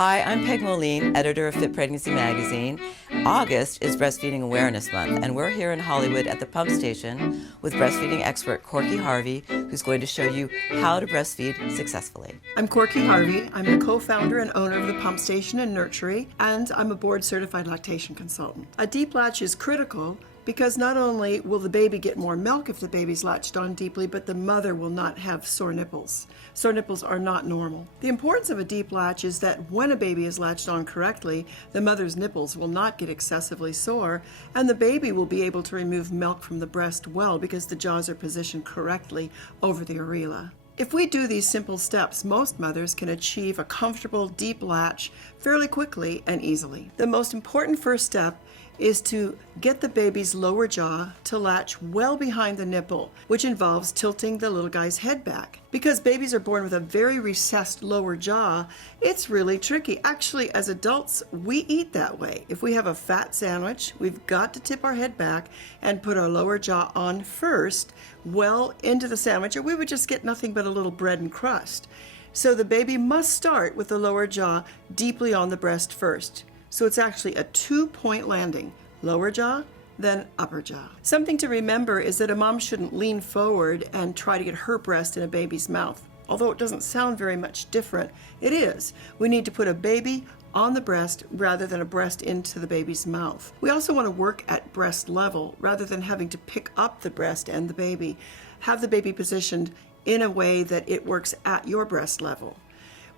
Hi, I'm Peg Moline, editor of Fit Pregnancy Magazine. August is Breastfeeding Awareness Month, and we're here in Hollywood at the pump station with breastfeeding expert Corky Harvey, who's going to show you how to breastfeed successfully. I'm Corky Harvey. I'm the co-founder and owner of the pump station and nursery, and I'm a board-certified lactation consultant. A deep latch is critical because not only will the baby get more milk if the baby's latched on deeply, but the mother will not have sore nipples. Sore nipples are not normal. The importance of a deep latch is that when a baby is latched on correctly, the mother's nipples will not get excessively sore, and the baby will be able to remove milk from the breast well because the jaws are positioned correctly over the areola. If we do these simple steps, most mothers can achieve a comfortable deep latch fairly quickly and easily. The most important first step is to get the baby's lower jaw to latch well behind the nipple, which involves tilting the little guy's head back. Because babies are born with a very recessed lower jaw, it's really tricky. Actually, as adults, we eat that way. If we have a fat sandwich, we've got to tip our head back and put our lower jaw on first, well into the sandwich, or we would just get nothing but a little bread and crust. So the baby must start with the lower jaw deeply on the breast first. So it's actually a two-point landing, lower jaw, then upper jaw. Something to remember is that a mom shouldn't lean forward and try to get her breast in a baby's mouth. Although it doesn't sound very much different, it is. We need to put a baby on the breast rather than a breast into the baby's mouth. We also want to work at breast level rather than having to pick up the breast and the baby. Have the baby positioned in a way that it works at your breast level.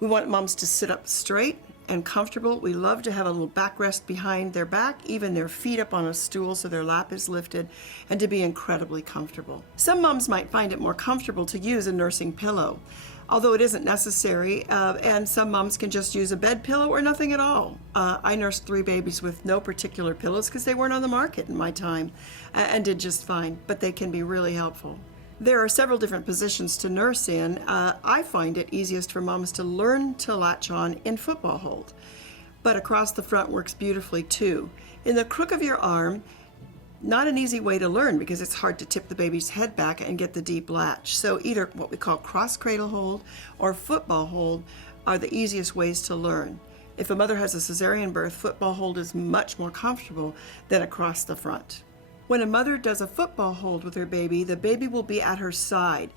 We want moms to sit up straight and comfortable. We love to have a little backrest behind their back, even their feet up on a stool so their lap is lifted, and to be incredibly comfortable. Some moms might find it more comfortable to use a nursing pillow, although it isn't necessary, and some moms can just use a bed pillow or nothing at all. I nursed 3 babies with no particular pillows because they weren't on the market in my time, and did just fine, but they can be really helpful. There are several different positions to nurse in. I find it easiest for moms to learn to latch on in football hold, but across the front works beautifully too. In the crook of your arm, not an easy way to learn because it's hard to tip the baby's head back and get the deep latch. So either what we call cross cradle hold or football hold are the easiest ways to learn. If a mother has a cesarean birth, football hold is much more comfortable than across the front. When a mother does a football hold with her baby, the baby will be at her side.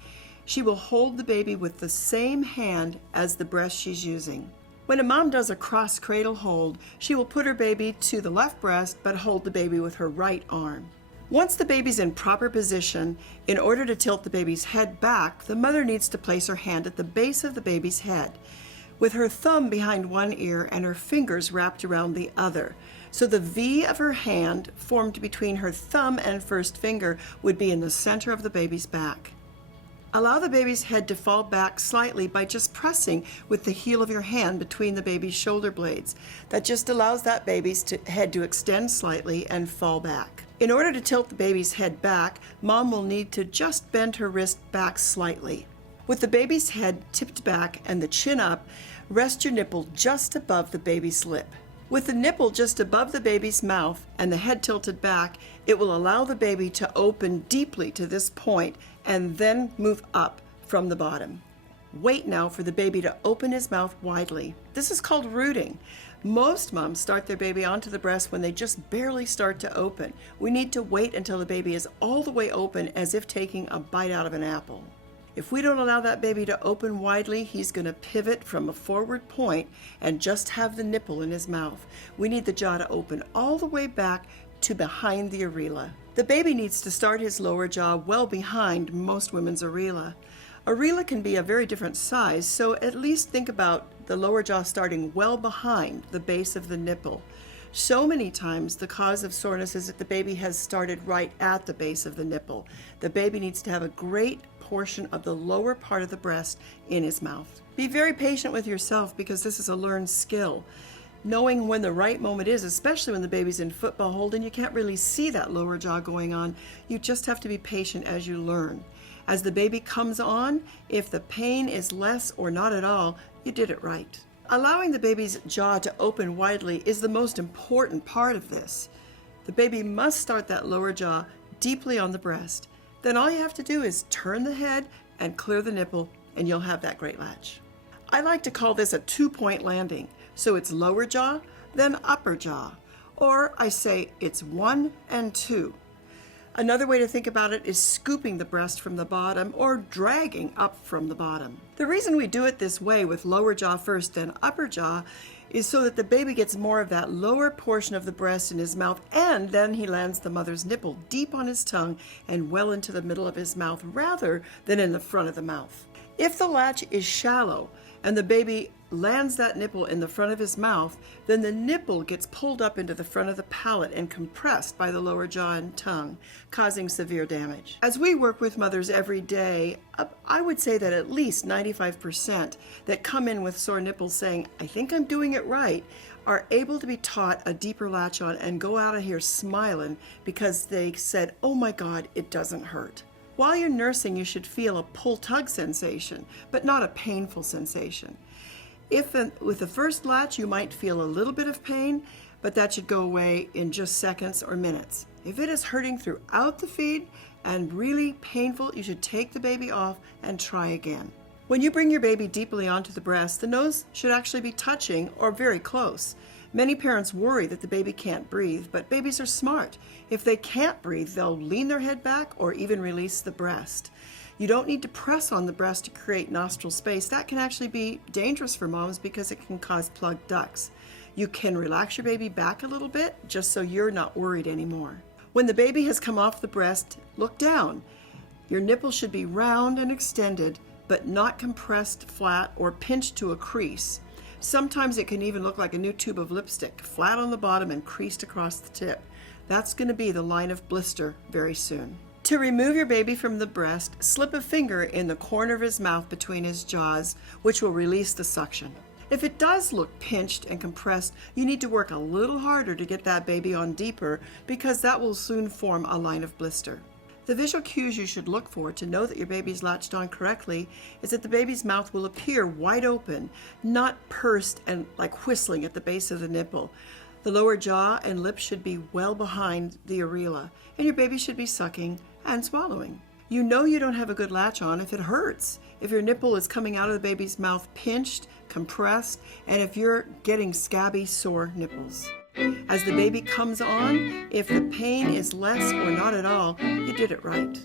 She will hold the baby with the same hand as the breast she's using. When a mom does a cross cradle hold, she will put her baby to the left breast but hold the baby with her right arm. Once the baby's in proper position, in order to tilt the baby's head back, the mother needs to place her hand at the base of the baby's head, with her thumb behind one ear and her fingers wrapped around the other. So the V of her hand formed between her thumb and first finger would be in the center of the baby's back. Allow the baby's head to fall back slightly by just pressing with the heel of your hand between the baby's shoulder blades. That just allows that baby's head to extend slightly and fall back. In order to tilt the baby's head back, mom will need to just bend her wrist back slightly. With the baby's head tipped back and the chin up, rest your nipple just above the baby's lip. With the nipple just above the baby's mouth and the head tilted back, it will allow the baby to open deeply to this point and then move up from the bottom. Wait now for the baby to open his mouth widely. This is called rooting. Most moms start their baby onto the breast when they just barely start to open. We need to wait until the baby is all the way open as if taking a bite out of an apple. If we don't allow that baby to open widely, he's going to pivot from a forward point and just have the nipple in his mouth. We need the jaw to open all the way back to behind the areola. The baby needs to start his lower jaw well behind most women's areola. Areola can be a very different size, so at least think about the lower jaw starting well behind the base of the nipple. So many times the cause of soreness is that the baby has started right at the base of the nipple. The baby needs to have a great portion of the lower part of the breast in his mouth. Be very patient with yourself because this is a learned skill. Knowing when the right moment is, especially when the baby's in football hold and you can't really see that lower jaw going on, you just have to be patient as you learn. As the baby comes on, if the pain is less or not at all, you did it right. Allowing the baby's jaw to open widely is the most important part of this. The baby must start that lower jaw deeply on the breast. Then all you have to do is turn the head and clear the nipple, and you'll have that great latch. I like to call this a two-point landing. So it's lower jaw, then upper jaw. Or I say it's 1 and 2. Another way to think about it is scooping the breast from the bottom or dragging up from the bottom. The reason we do it this way with lower jaw first, then upper jaw, is so that the baby gets more of that lower portion of the breast in his mouth, and then he lands the mother's nipple deep on his tongue and well into the middle of his mouth rather than in the front of the mouth. If the latch is shallow and the baby lands that nipple in the front of his mouth, then the nipple gets pulled up into the front of the palate and compressed by the lower jaw and tongue, causing severe damage. As we work with mothers every day, I would say that at least 95% that come in with sore nipples saying, I think I'm doing it right, are able to be taught a deeper latch on and go out of here smiling because they said, oh my God, it doesn't hurt. While you're nursing, you should feel a pull-tug sensation, but not a painful sensation. With the first latch, you might feel a little bit of pain, but that should go away in just seconds or minutes. If it is hurting throughout the feed and really painful, you should take the baby off and try again. When you bring your baby deeply onto the breast, the nose should actually be touching or very close. Many parents worry that the baby can't breathe, but babies are smart. If they can't breathe, they'll lean their head back or even release the breast. You don't need to press on the breast to create nostril space. That can actually be dangerous for moms because it can cause plugged ducts. You can relax your baby back a little bit just so you're not worried anymore. When the baby has come off the breast, look down. Your nipple should be round and extended, but not compressed flat or pinched to a crease. Sometimes it can even look like a new tube of lipstick, flat on the bottom and creased across the tip. That's going to be the line of blister very soon. To remove your baby from the breast, slip a finger in the corner of his mouth between his jaws, which will release the suction. If it does look pinched and compressed, you need to work a little harder to get that baby on deeper because that will soon form a line of blister. The visual cues you should look for to know that your baby's latched on correctly is that the baby's mouth will appear wide open, not pursed and like whistling at the base of the nipple. The lower jaw and lips should be well behind the areola, and your baby should be sucking and swallowing. You know you don't have a good latch on if it hurts, if your nipple is coming out of the baby's mouth pinched, compressed, and if you're getting scabby, sore nipples. As the baby comes on, if the pain is less or not at all, you did it right.